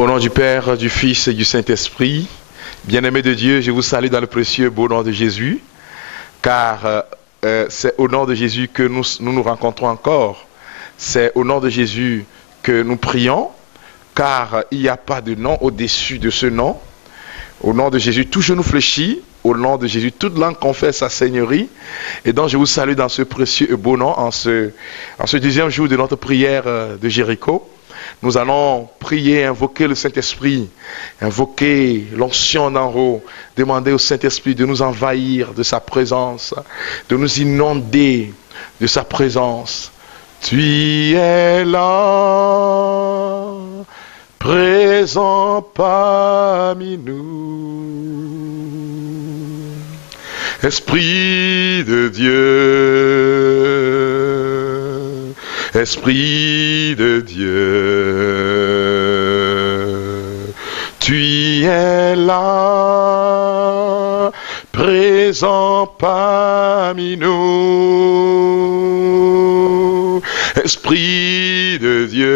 Au nom du Père, du Fils et du Saint-Esprit, bien-aimés de Dieu, je vous salue dans le précieux beau nom de Jésus, car c'est au nom de Jésus que nous rencontrons encore. C'est au nom de Jésus que nous prions, car il n'y a pas de nom au-dessus de ce nom. Au nom de Jésus, tout genou fléchit. Au nom de Jésus, toute langue confesse sa Seigneurie. Et donc je vous salue dans ce précieux et beau nom, en ce deuxième jour de notre prière de Jéricho. Nous allons prier, invoquer le Saint-Esprit, invoquer l'onction d'en haut, demander au Saint-Esprit de nous envahir de sa présence, de nous inonder de sa présence. Tu es là, présent parmi nous. Esprit de Dieu, Esprit de Dieu, tu es là, présent parmi nous. Esprit de Dieu,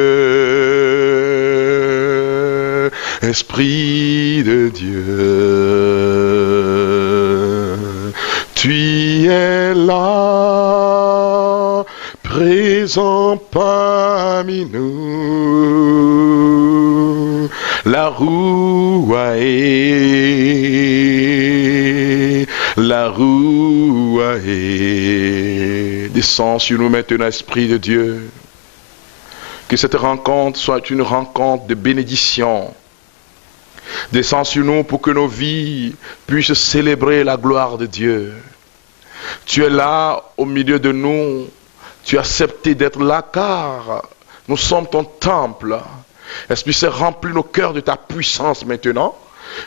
Esprit de Dieu, tu es là, présent parmi nous. La Rouaé, la Rouaé, descend sur nous maintenant, Esprit de Dieu. Que cette rencontre soit une rencontre de bénédiction. Descends sur nous pour que nos vies puissent célébrer la gloire de Dieu. Tu es là au milieu de nous. Tu as accepté d'être là car nous sommes ton temple. Esprit Saint, remplis nos cœurs de ta puissance maintenant.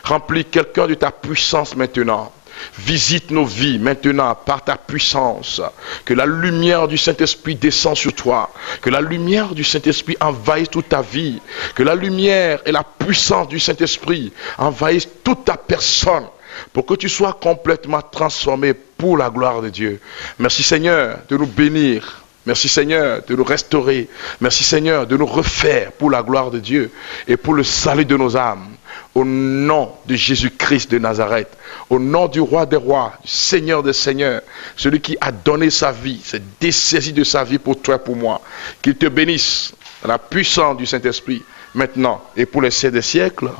Remplis quelqu'un de ta puissance maintenant. Visite nos vies maintenant par ta puissance. Que la lumière du Saint-Esprit descende sur toi. Que la lumière du Saint-Esprit envahisse toute ta vie. Que la lumière et la puissance du Saint-Esprit envahissent toute ta personne. Pour que tu sois complètement transformé pour la gloire de Dieu. Merci Seigneur de nous bénir. Merci Seigneur de nous restaurer. Merci Seigneur de nous refaire pour la gloire de Dieu et pour le salut de nos âmes. Au nom de Jésus-Christ de Nazareth, au nom du roi des rois, du Seigneur des seigneurs, celui qui a donné sa vie, s'est dessaisi de sa vie pour toi et pour moi. Qu'il te bénisse dans la puissance du Saint-Esprit, maintenant et pour les siècles des siècles.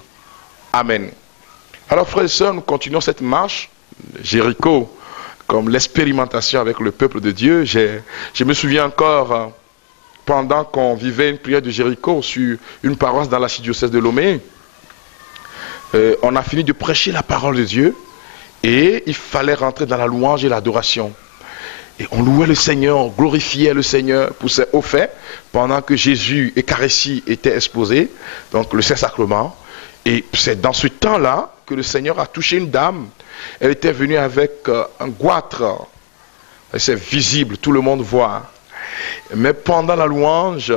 Amen. Alors frères et sœurs, nous continuons cette marche, Jéricho, comme l'expérimentation avec le peuple de Dieu. Je me souviens encore, pendant qu'on vivait une prière de Jéricho sur une paroisse dans l'archidiocèse de Lomé, on a fini de prêcher la parole de Dieu et il fallait rentrer dans la louange et l'adoration. Et on louait le Seigneur, on glorifiait le Seigneur pour ses hauts faits pendant que Jésus Eucharistie était exposé, donc le Saint-Sacrement. Et c'est dans ce temps-là que le Seigneur a touché une dame. Elle était venue avec un goitre. C'est visible, tout le monde voit. Mais pendant la louange,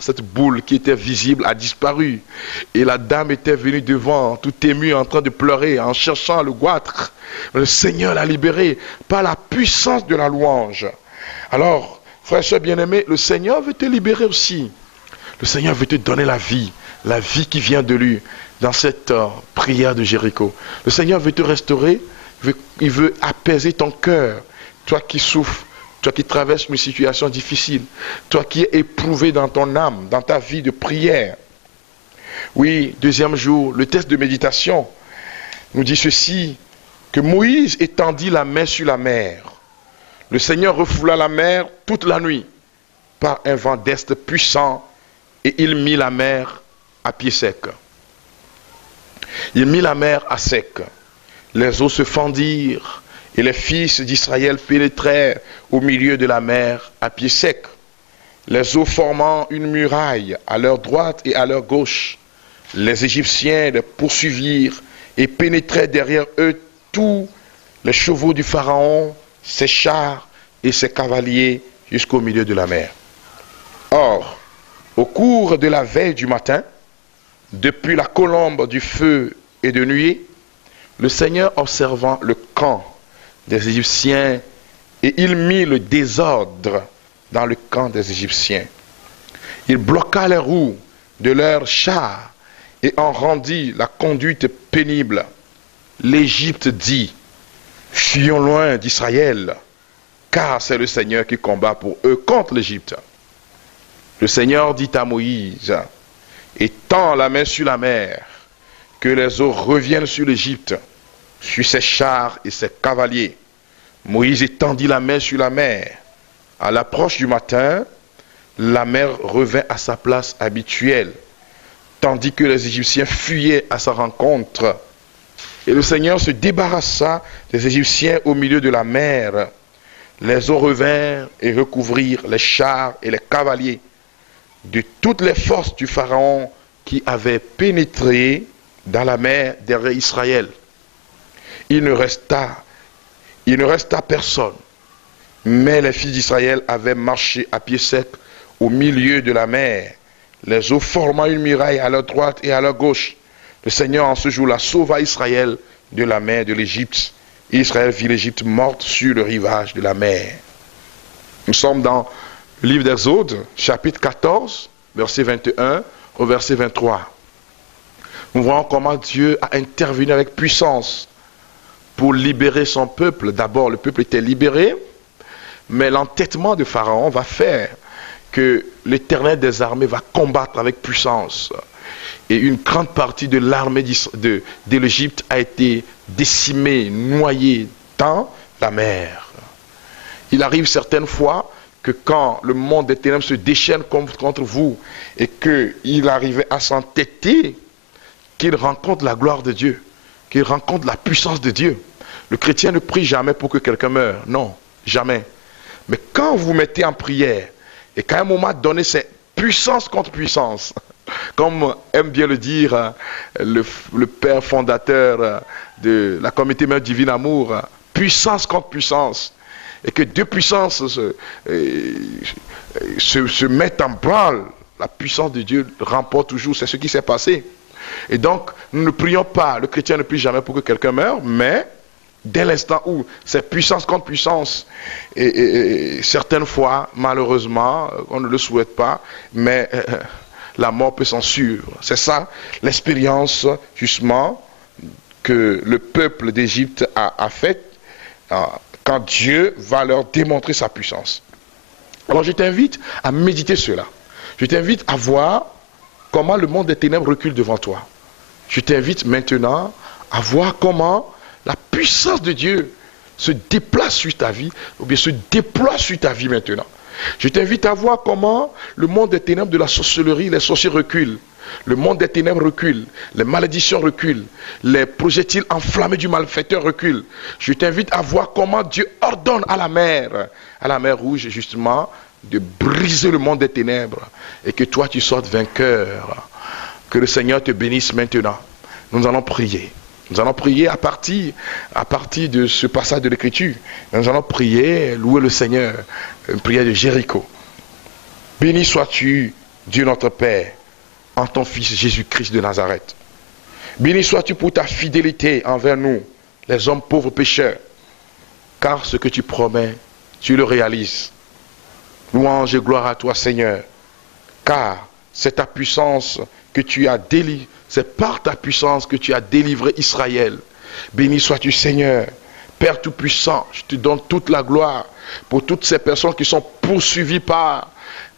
cette boule qui était visible a disparu. Et la dame était venue devant, tout émue, en train de pleurer, en cherchant le goitre. Le Seigneur l'a libérée par la puissance de la louange. Alors, frères et sœurs bien-aimés, le Seigneur veut te libérer aussi. Le Seigneur veut te donner la vie qui vient de lui, dans cette prière de Jéricho. Le Seigneur veut te restaurer, il veut apaiser ton cœur, toi qui souffres, toi qui traverses une situation difficile, toi qui es éprouvé dans ton âme, dans ta vie de prière. Oui, deuxième jour, le texte de méditation nous dit ceci, que Moïse étendit la main sur la mer. Le Seigneur refoula la mer toute la nuit par un vent d'est puissant et il mit la mer à pied sec. Il mit la mer à sec. Les eaux se fendirent et les fils d'Israël pénétrèrent au milieu de la mer à pied sec. Les eaux formant une muraille à leur droite et à leur gauche. Les Égyptiens les poursuivirent et pénétraient derrière eux tous les chevaux du Pharaon, ses chars et ses cavaliers jusqu'au milieu de la mer. Or, au cours de la veille du matin, depuis la colombe du feu et de nuée, le Seigneur observant le camp des Égyptiens et il mit le désordre dans le camp des Égyptiens. Il bloqua les roues de leurs chars et en rendit la conduite pénible. L'Égypte dit, fuyons loin d'Israël, car c'est le Seigneur qui combat pour eux contre l'Égypte. Le Seigneur dit à Moïse, étends la main sur la mer, que les eaux reviennent sur l'Égypte, sur ses chars et ses cavaliers. Moïse étendit la main sur la mer. À l'approche du matin, la mer revint à sa place habituelle, tandis que les Égyptiens fuyaient à sa rencontre. Et le Seigneur se débarrassa des Égyptiens au milieu de la mer. Les eaux revinrent et recouvrirent les chars et les cavaliers de toutes les forces du Pharaon qui avaient pénétré dans la mer derrière Israël. Il ne resta personne, mais les fils d'Israël avaient marché à pied sec au milieu de la mer, les eaux formant une muraille à leur droite et à leur gauche. Le Seigneur en ce jour-là sauva Israël de la mer de l'Égypte. Israël vit l'Égypte morte sur le rivage de la mer. Nous sommes dans le livre d'Exode, chapitre 14, verset 21 au verset 23. Nous voyons comment Dieu a intervenu avec puissance pour libérer son peuple. D'abord, le peuple était libéré, mais l'entêtement de Pharaon va faire que l'Éternel des armées va combattre avec puissance. Et une grande partie de l'armée de l'Égypte a été décimée, noyée dans la mer. Il arrive certaines fois que quand le monde des ténèbres se déchaîne contre vous et qu'il arrivait à s'entêter, qu'il rencontre la gloire de Dieu, qu'il rencontre la puissance de Dieu. Le chrétien ne prie jamais pour que quelqu'un meure, non, jamais. Mais quand vous mettez en prière, et qu'à un moment donné, c'est puissance contre puissance, comme aime bien le dire le père fondateur de la communauté même Divin Amour, puissance contre puissance, et que deux puissances se mettent en branle, la puissance de Dieu remporte toujours, c'est ce qui s'est passé. Et donc, nous ne prions pas, le chrétien ne prie jamais pour que quelqu'un meure, mais dès l'instant où c'est puissance contre puissance, et certaines fois, malheureusement, on ne le souhaite pas, mais la mort peut s'en suivre. C'est ça l'expérience, justement, que le peuple d'Égypte a faite quand Dieu va leur démontrer sa puissance. Alors je t'invite à méditer cela. Je t'invite à voir comment le monde des ténèbres recule devant toi. Je t'invite maintenant à voir comment la puissance de Dieu se déplace sur ta vie, ou bien se déploie sur ta vie maintenant. Je t'invite à voir comment le monde des ténèbres de la sorcellerie, les sorciers reculent. Le monde des ténèbres recule, les malédictions reculent, les projectiles enflammés du malfaiteur reculent. Je t'invite à voir comment Dieu ordonne à la mer rouge justement, de briser le monde des ténèbres et que toi tu sortes vainqueur. Que le Seigneur te bénisse maintenant. Nous allons prier. Nous allons prier à partir de ce passage de l'Écriture. Nous allons prier, louer le Seigneur. Une prière de Jéricho. Béni sois-tu, Dieu notre Père, en ton Fils Jésus-Christ de Nazareth. Béni sois-tu pour ta fidélité envers nous, les hommes pauvres pécheurs. Car ce que tu promets, tu le réalises. Louange et gloire à toi, Seigneur. Car c'est ta puissance que tu as délivré. C'est par ta puissance que tu as délivré Israël. Béni sois-tu, Seigneur. Père Tout-Puissant, je te donne toute la gloire pour toutes ces personnes qui sont poursuivies par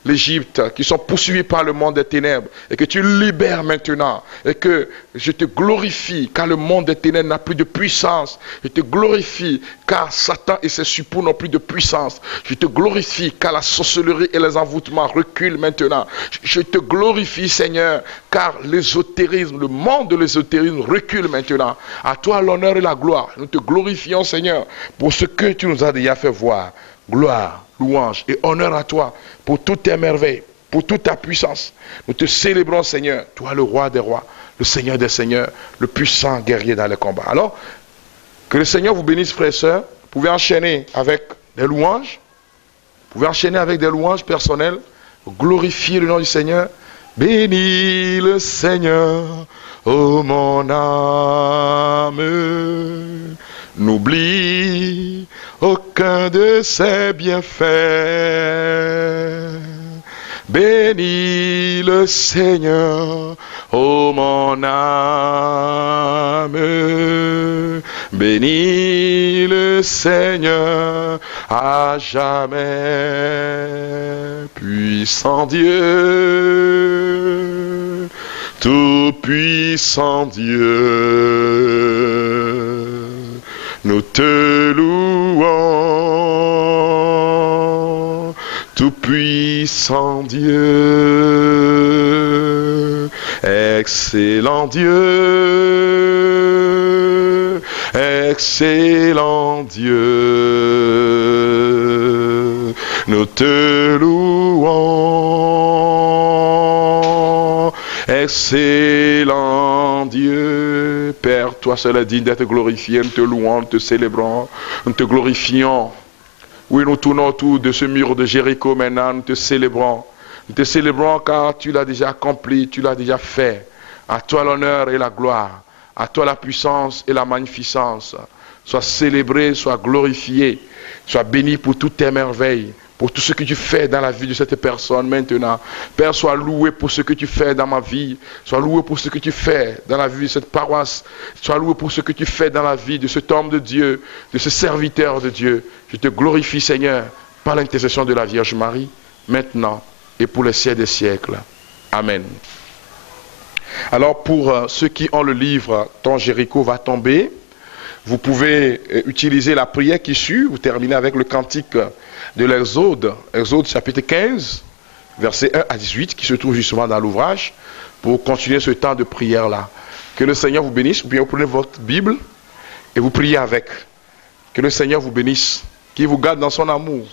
l'Égypte, qui sont poursuivis par le monde des ténèbres, et que tu libères maintenant, et que je te glorifie, car le monde des ténèbres n'a plus de puissance. Je te glorifie, car Satan et ses suppôts n'ont plus de puissance. Je te glorifie, car la sorcellerie et les envoûtements reculent maintenant. Je te glorifie, Seigneur, car l'ésotérisme, le monde de l'ésotérisme recule maintenant. À toi l'honneur et la gloire. Nous te glorifions, Seigneur, pour ce que tu nous as déjà fait voir. Gloire, louange et honneur à toi pour toutes tes merveilles, pour toute ta puissance. Nous te célébrons, Seigneur, toi le roi des rois, le Seigneur des seigneurs, le puissant guerrier dans les combats. Alors, que le Seigneur vous bénisse, frères et sœurs. Vous pouvez enchaîner avec des louanges. Vous pouvez enchaîner avec des louanges personnelles. Glorifier le nom du Seigneur. Bénis le Seigneur, ô mon âme. N'oublie aucun de ses bienfaits. Bénis le Seigneur, ô mon âme. Bénis le Seigneur à jamais. Puissant Dieu, tout-puissant Dieu, nous te louons, tout-puissant Dieu, excellent Dieu, excellent Dieu, nous te louons, excellent Dieu. Père, toi seul est digne d'être glorifié, nous te louons, nous te célébrons, nous te glorifions. Oui, nous tournons autour de ce mur de Jéricho maintenant, nous te célébrons. Nous te célébrons car tu l'as déjà accompli, tu l'as déjà fait. À toi l'honneur et la gloire, à toi la puissance et la magnificence. Sois célébré, sois glorifié, sois béni pour toutes tes merveilles, pour tout ce que tu fais dans la vie de cette personne maintenant. Père, sois loué pour ce que tu fais dans ma vie. Sois loué pour ce que tu fais dans la vie de cette paroisse. Sois loué pour ce que tu fais dans la vie de cet homme de Dieu, de ce serviteur de Dieu. Je te glorifie, Seigneur, par l'intercession de la Vierge Marie, maintenant et pour les siècles des siècles. Amen. Alors, pour ceux qui ont le livre « Ton Jéricho va tomber », vous pouvez utiliser la prière qui suit. Vous terminez avec le cantique de l'Exode, Exode chapitre 15, versets 1 à 18, qui se trouve justement dans l'ouvrage, pour continuer ce temps de prière-là. Que le Seigneur vous bénisse, ou bien vous prenez votre Bible et vous priez avec. Que le Seigneur vous bénisse, qu'il vous garde dans son amour,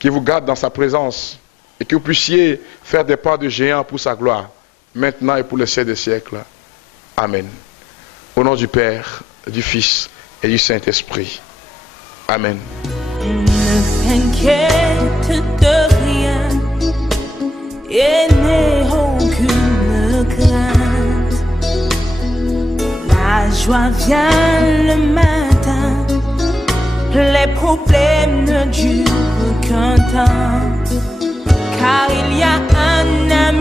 qu'il vous garde dans sa présence, et que vous puissiez faire des pas de géant pour sa gloire, maintenant et pour les siècles des siècles. Amen. Au nom du Père, du Fils et du Saint-Esprit. Amen. Ne t'inquiète de rien et n'aie aucune crainte. La joie vient le matin, les problèmes ne durent qu'un temps, car il y a un ami